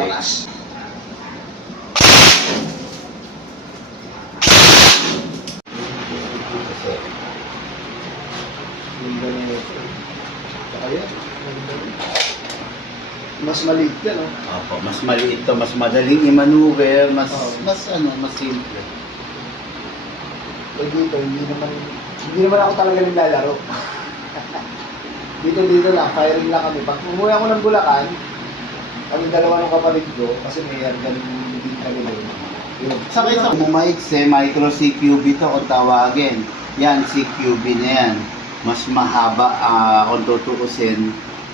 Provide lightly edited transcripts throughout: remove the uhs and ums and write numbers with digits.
Lakas. Ganda na ito. Saka yan. Ganda rin. Mas maliit yan, no? Opo, mas maliit to, mas madaling i-maneuver, mas Oo. mas simple. Eh dito, hindi naman ako talaga naglalaro. dito lang, firing lang kami. Pag umuwi ako ng Bulacan, kami dalawa ng kapatid ko, kasi may airgun din kami doon. Yun. Sa maikse, micro CQB to kung tawagin. Yan, CQB na yan. Mas mahaba kung tutuusin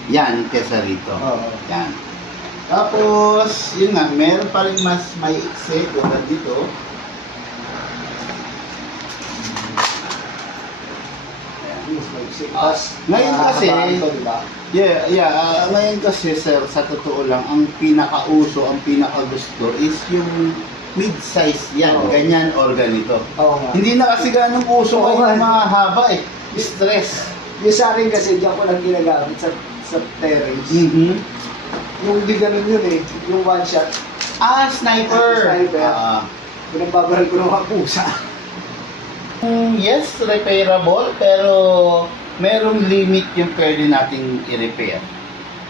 yan kesa rito. Oo. Yan. Tapos, yun nga, meron pa rin mas maikse tulad dito. Mas magsik. Tapos, Ngayon kasi, mahahabaan to, diba? ngayon kasi sir, sa totoo lang, ang pinakauso, ang pinakagusto is yung mid-size yan, Oo. ganyan or ganito. Oo nga. Hindi na kasi ganong uso Oo ngayon nga. mga haba eh. Stress. Yung sa akin kasi, diyan ko lang ginagamit sa terrace. Yung di ganun yun eh, yung one shot. Sniper. Sniper. Ah. Pinagbabaril ko ng mga pusa. Yes, repairable, pero merong limit yung pwede nating i-repair.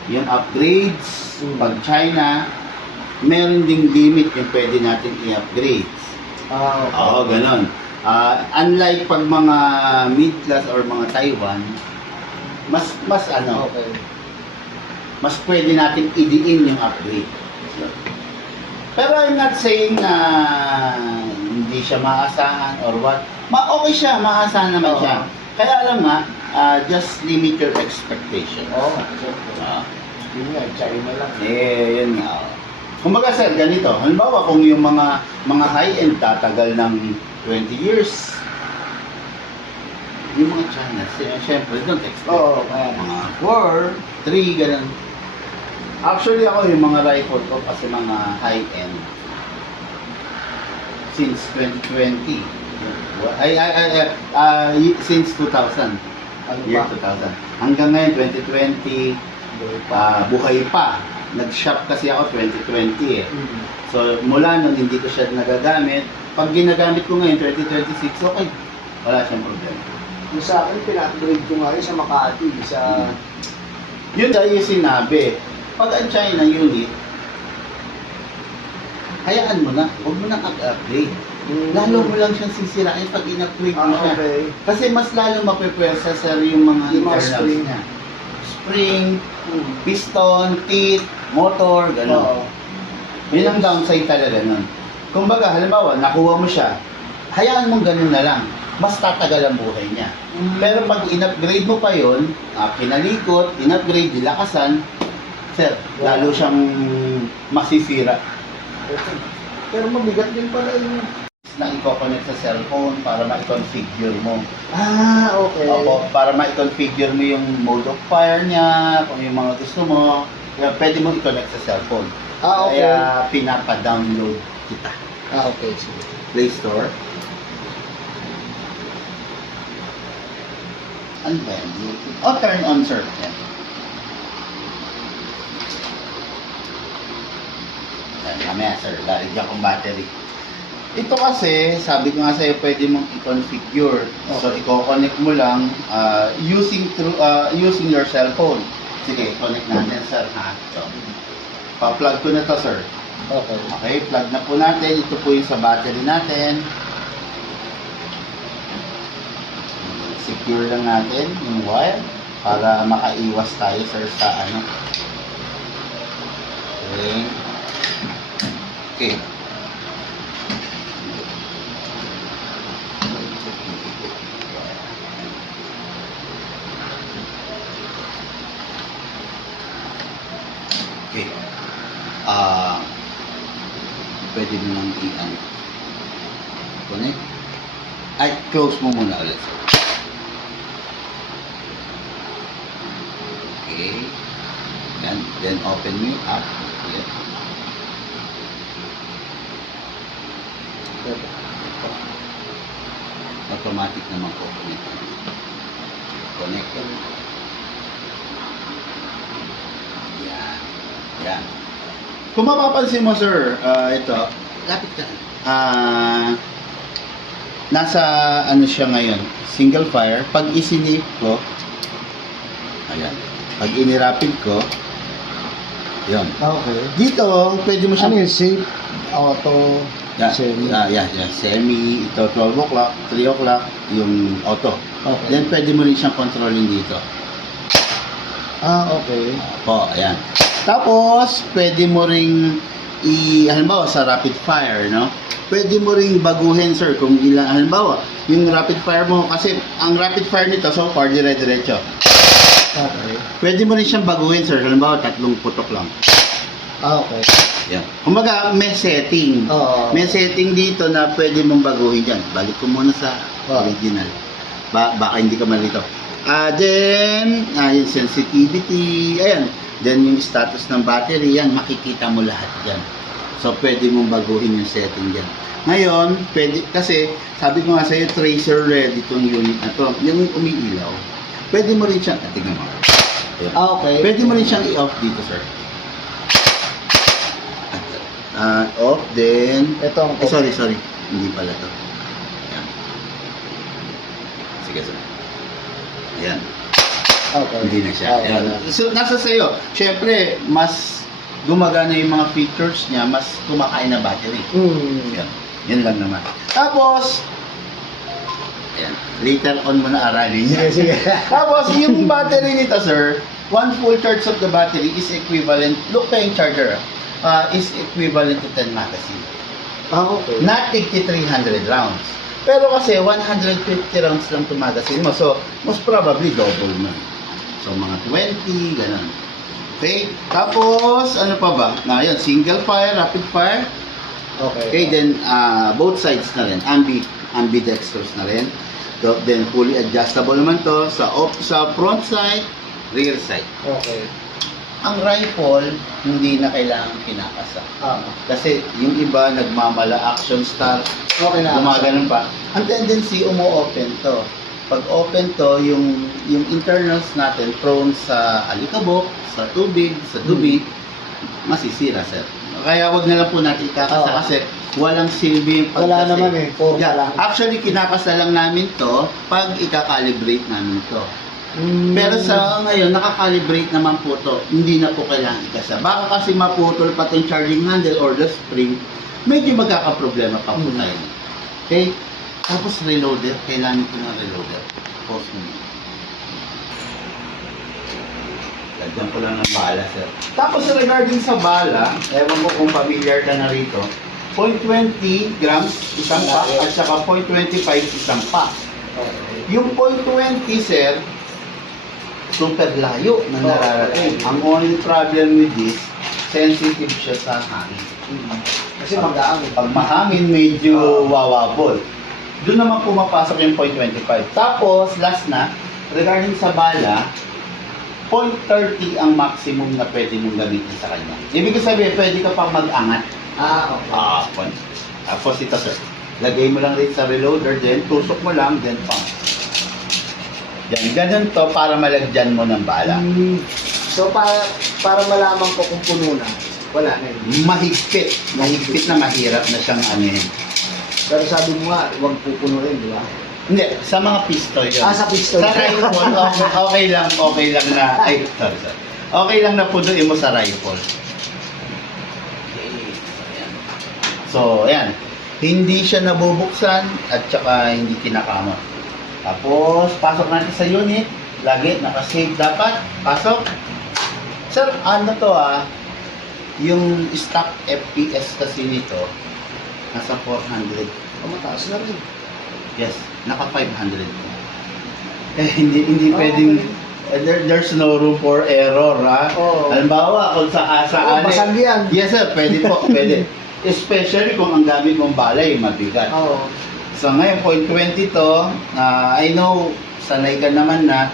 Yung upgrades, pag China, meron ding limit yung pwede natin i-upgrade. Okay. Oo, ganun. Unlike pag mga mid-class or mga Taiwan, mas Okay. mas pwede natin idiin yung upgrade. Pero I'm not saying na hindi siya maasahan or what. Okay siya, maasahan naman Oo. siya. Kaya alam nga, just limit your expectation. Oo, siyempre. Yun nga, China lang. Yun nga. Kumbaga sir, ganito. Halimbawa, kung yung mga high-end tatagal ng 20 years, yung mga China, siyempre, don't expect. Oo, kaya. Mga 4, 3, ganun. Actually, ako yung mga rifle ko kasi mga high-end since 2020. Since 2000. Ano Year pa? 2000. Hanggang ngayon, 2020, buhay pa. Nag-shop kasi ako 2020 eh. So, mula nun, hindi ko siya nagagamit. Pag ginagamit ko ngayon, 2026, okay. Wala siyang problema. Yung sa akin, pina-upgrade ko nga yun sa Makati. Yun dahil yung sinabi, pag ang China unit, hayaan mo na, huwag mo nang upgrade. Lalo mo lang siyang sisirain pag in-upgrade mo siya. Okay. Kasi mas lalo mapipwersa sir yung mga Yung mga internals spring. niya. Spring, piston, teeth, motor, gano'n. Oo. Yun ang downside talaga nun. Kumbaga, halimbawa, nakuha mo siya, hayaan mong ganun na lang. Mas tatagal ang buhay niya. Pero pag in-upgrade mo pa yun, pinalikot, in-upgrade, dilakasan, sir, lalo siyang masisira. Pero mabigat din pala yung... Na i-connect sa cellphone para ma-configure mo. Okay. Opo, para ma-configure mo yung mode of fire niya, kung yung mga gusto mo, pwede mo i-connect sa cellphone. Okay. Kaya pinapa-download kita. Okay. Sige. Play Store. Ano ba yan? Turn on sir. Yan. Yan, mamaya sir, lalagyan kong battery. Ito kasi, sabi ko nga sa'yo, pwede mong i-configure. So, i-connect mo lang using your cellphone. Sige, connect natin sir ha. So, pa-plug ko na to sir. Okay. Okay, plug na po natin. Ito po yung sa battery natin. Secure lang natin yung wire para makaiwas tayo sir sa ano. Okay. Okay. Okay. Pwede mo nang i-ano. Connect. Ay, close mo muna ulit. Okay. Then open mo yung app. Yan. Automatic naman po. Connect. Yan. Yan. Kung mapapansin mo, sir, ito, lapit ka. Nasa ano siya ngayon, single fire. Pag isinip ko, ayan. Pag inirapid ko, yun. Okay. Dito, pwede mo Ano siyang yung safe? Auto? Semi? Semi, ito 12 o'clock, 3 o'clock, yung auto. Okay. Then pwede mo rin siyang controlling dito. Okay. Po, ayan. Tapos, pwede mo ring halimbawa sa rapid fire, no? Pwede mo ring baguhin, sir, kung ilan, halimbawa, yung rapid fire mo, kasi ang rapid fire nito, so far, dire-diretso. Okay. Pwede mo rin siyang baguhin, sir, halimbawa, 3 putok lang. Okay. Yan. Kumbaga, may setting. Oo. May setting dito na pwede mong baguhin dyan. Balik ko muna sa original. Baka hindi ka malito. Then, yung sensitivity, ayan. Then, yung status ng battery, yan, makikita mo lahat dyan. So, pwede mong baguhin yung setting dyan. Ngayon, pwede, kasi, sabi ko nga sa'yo, tracer ready itong unit na to. Yung umiilaw. Pwede mo rin siyang, tingnan mo. Ayan. Okay. Pwede mo rin siyang i-off dito, sir. Off, then... Ito ang sorry. Hindi pala to. Ayan. Sige, sir. Ayan. Okay. Hindi na siya. Okay. Ayan. So, nasa sa'yo. Siyempre, mas gumagana yung mga features niya, mas kumakain na battery. Ayan. Yan lang naman. Tapos, ayan. Later on mo na aralin niya. Sige. Tapos, yung battery nito, sir, one full charge of the battery is equivalent, look pa yung charger, is equivalent to 10 magazine. Okay. Not 300 rounds. Pero kasi 150 rounds lang itong magazine mo. So, most probably double na. So, mga 20, ganun. Okay? Tapos, ano pa ba? Na yun, single fire, rapid fire. Okay, then both sides na rin. Ambidextrous na rin. Then, fully adjustable naman to sa front side, rear side. Okay. Ang rifle, hindi na kailangan kinakasa. Kasi yung iba, nagmamala, action star, Okay na. gumaganon pa. Ang tendency, umu-open to. Pag open to, yung internals natin, prone sa alikabok, sa tubig, sa dumi, masisira, sir. Kaya wag na lang po natin ikakasa kasi walang silbi yung pagkasi. Wala naman eh. Puro Yeah. lang. Actually, kinakasa lang namin to pag ikakalibrate namin to. Pero sa ngayon, nakakalibrate naman po to. Hindi na po kailangan ikasa. Baka kasi maputol pa itong charging handle or the spring, medyo magkakaproblema pa po tayo. Okay? Tapos reloader, kailangan ko ng reloader. Pause mo. Lagyan ko lang ng bala, sir. Tapos regarding sa bala, ewan ko kung familiar ka na rito, 0.20 grams isang pack at saka 0.25 isang pack. Yung 0.20, sir, super layo na nararating. Ang only problem with this, sensitive siya sa hangin. Kasi mag-aangin. Pag mahangin, medyo wawabol. Doon naman pumapasok yung 0.25. Tapos, last na, regarding sa bala, 0.30 ang maximum na pwede mong gamitin sa kanya. Ibig sabihin, pwede ka pang mag-angat. Okay. Tapos ito, sir. Lagay mo lang rin sa reloader, then tusok mo lang, then pump. Yan, ganun to para malagyan mo ng bala. So, para malaman ko kung puno na, wala na yun. Mahigpit. Mahigpit na mahirap na siyang anuhin. Pero sabi mo nga, huwag pupunuin, di ba? Hindi, sa mga pistol yun. Sa pistol. Sa rifle, okay lang na, sorry. Okay lang na punuin mo sa rifle. So, ayan. Hindi siya nabubuksan at saka hindi kinakamot. Tapos, pasok natin sa unit. Lagi, nakasave dapat. Pasok. Sir, ano to yung stock FPS kasi nito, nasa 400. Mataas na rin. Yes, naka 500. Hindi pwedeng, there's no room for error, Oo. Halimbawa, kung saan Basag yan. yes sir, pwede po, pwede. Especially kung ang gamit mong balay, mabigat. Oo. So ngayon, 0.20 to, I know, sanay ka naman na,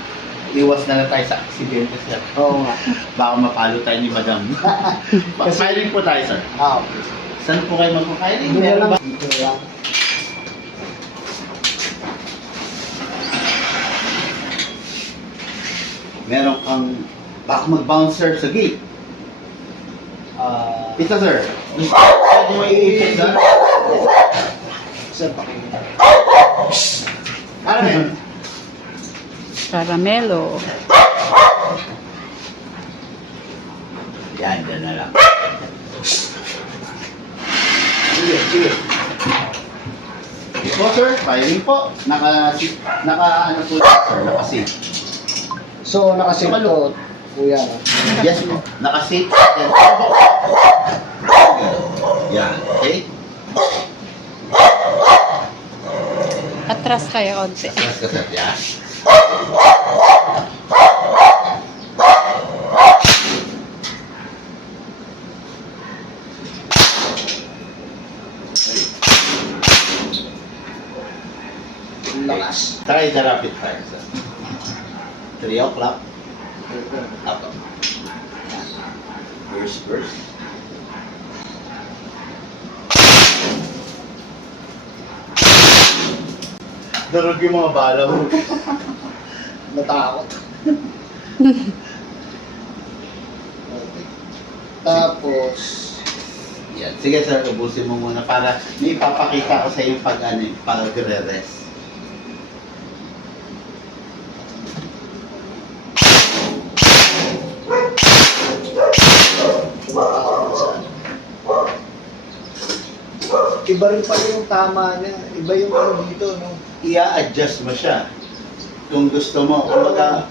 iwas na tayo sa aksidente, sir. Oo nga. Baka mapalo tayo ni madam. Firing po tayo, sir. Okay. Saan po kayo magpa-firing? Dito Meron lang. ba? Dito lang. Meron kang baka mag-bouncer sa gate. Ito, sir. Pwede mo iipit doon? Sir, pakinggan. Ano yun? Caramelo. Yan, dyan na lang. Sige, sige. Po, sir. Firing po. Ano po, sir? Naka-sit. So, nakasim to, kuya. No? Yes po. Naka-sit. Yan. Okay? Atras kayo konti. Yes, sir. Yan. Ang lakas. Try the rapid fire, sir. 3 o'clock. Up. Burst. Darog yung mga bala mo. Natakot. Okay. Tapos, Yan. Sige sir, ubusin mo muna para may ipapakita ko sa iyo pag-re-rest. iba rin pala yung tama niya. Iba yung ano dito, no? I-adjust mo siya. Kung gusto mo, kumbaga,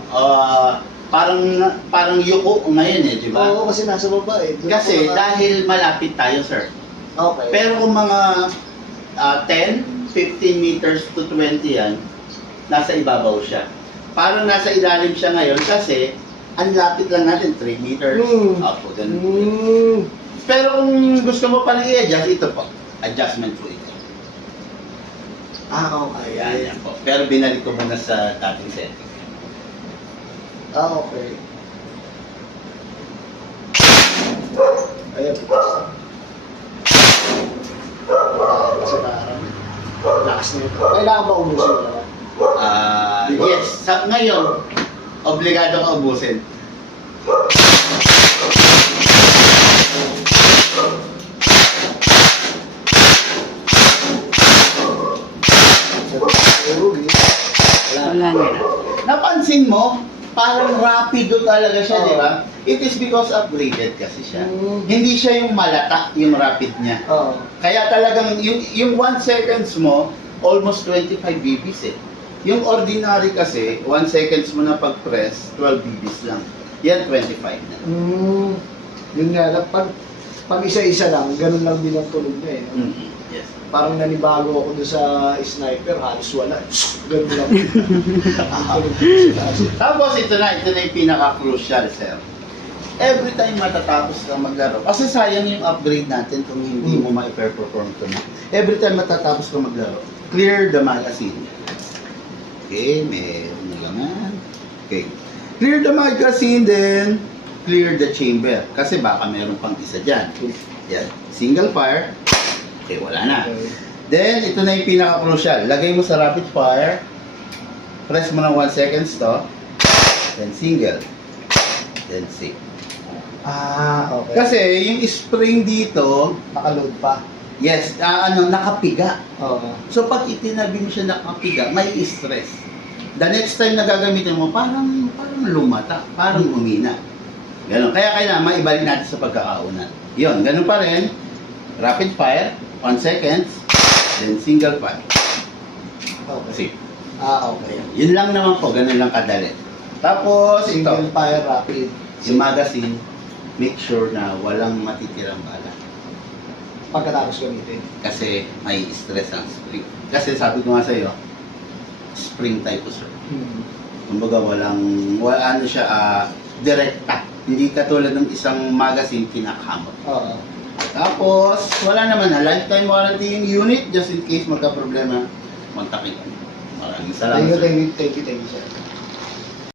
parang yuko ngayon eh, di ba? Oo, kasi nasa baba eh. Doon Kasi po dahil malapit tayo, sir. Okay. Pero kung mga 10, 15 meters to 20 yan, nasa ibabaw siya. Parang nasa ilalim siya ngayon kasi ang lapit lang natin, 3 meters. Opo, ganun. Pero kung gusto mo palang i-adjust, ito po. Adjustment po ito. Okay. Ayan po. Pero binalik ko muna sa dating setting. Okay. Ayan. Kasi parang lakas nito. Kailangan ba umusin na naman? Yes. Ngayon, obligado ka ubusin. Wala na. Napansin mo, parang rapido talaga siya, di ba? It is because upgraded kasi siya. Hindi siya yung malata, yung rapid niya. Oo. Kaya talagang yung 1 seconds mo, almost 25 BPs eh. Yung ordinary kasi, 1 seconds mo na pag-press, 12 BPs lang. Yan, 25 na. Yun nga, pag isa-isa lang, ganun lang din ang tunog niya eh. No? Yes. Parang nanibago ako doon sa sniper, halos wala. Ganun lang. Tapos ito na yung pinaka-crucial, sir. Every time matatapos ka maglaro, kasi sayang yung upgrade natin kung hindi mo ma-perform ito na. Every time matatapos ka maglaro, clear the magazine. Okay, meron na laman. Okay. Clear the magazine, then clear the chamber. Kasi baka meron pang isa dyan. Yan. Single fire. Okay, wala na. Okay. Then, ito na yung pinaka-crucial. Lagay mo sa rapid fire. Press mo ng 1 seconds to. Then single. Then safe. Okay. Kasi yung spring dito, Nakaload pa. yes, nakapiga. Oo. So pag itinabi mo siya nakapiga, may stress. The next time na gagamitin mo, parang lumata, parang umina. Ganon. Kaya kailangan maibalik natin sa pagkakaunan. Yun, ganun pa rin. Rapid fire, 1 seconds, then single fire. Okay. Safe. Okay. Yun lang naman po, ganun lang kadali. Tapos Single ito, fire rapid. yung magazine, make sure na walang matitirang bala. Pagkatapos gamitin. Kasi may stress ang spring. Kasi sabi ko nga sa'yo, spring type sir. Kumbaga ano siya, direkta. Hindi katulad ng isang magazine kinakamot. Oo. Tapos, wala naman na, lifetime warranty yung unit, just in case magka-problema, kontakin ko. Maraming salamat, sir. Thank you, sir.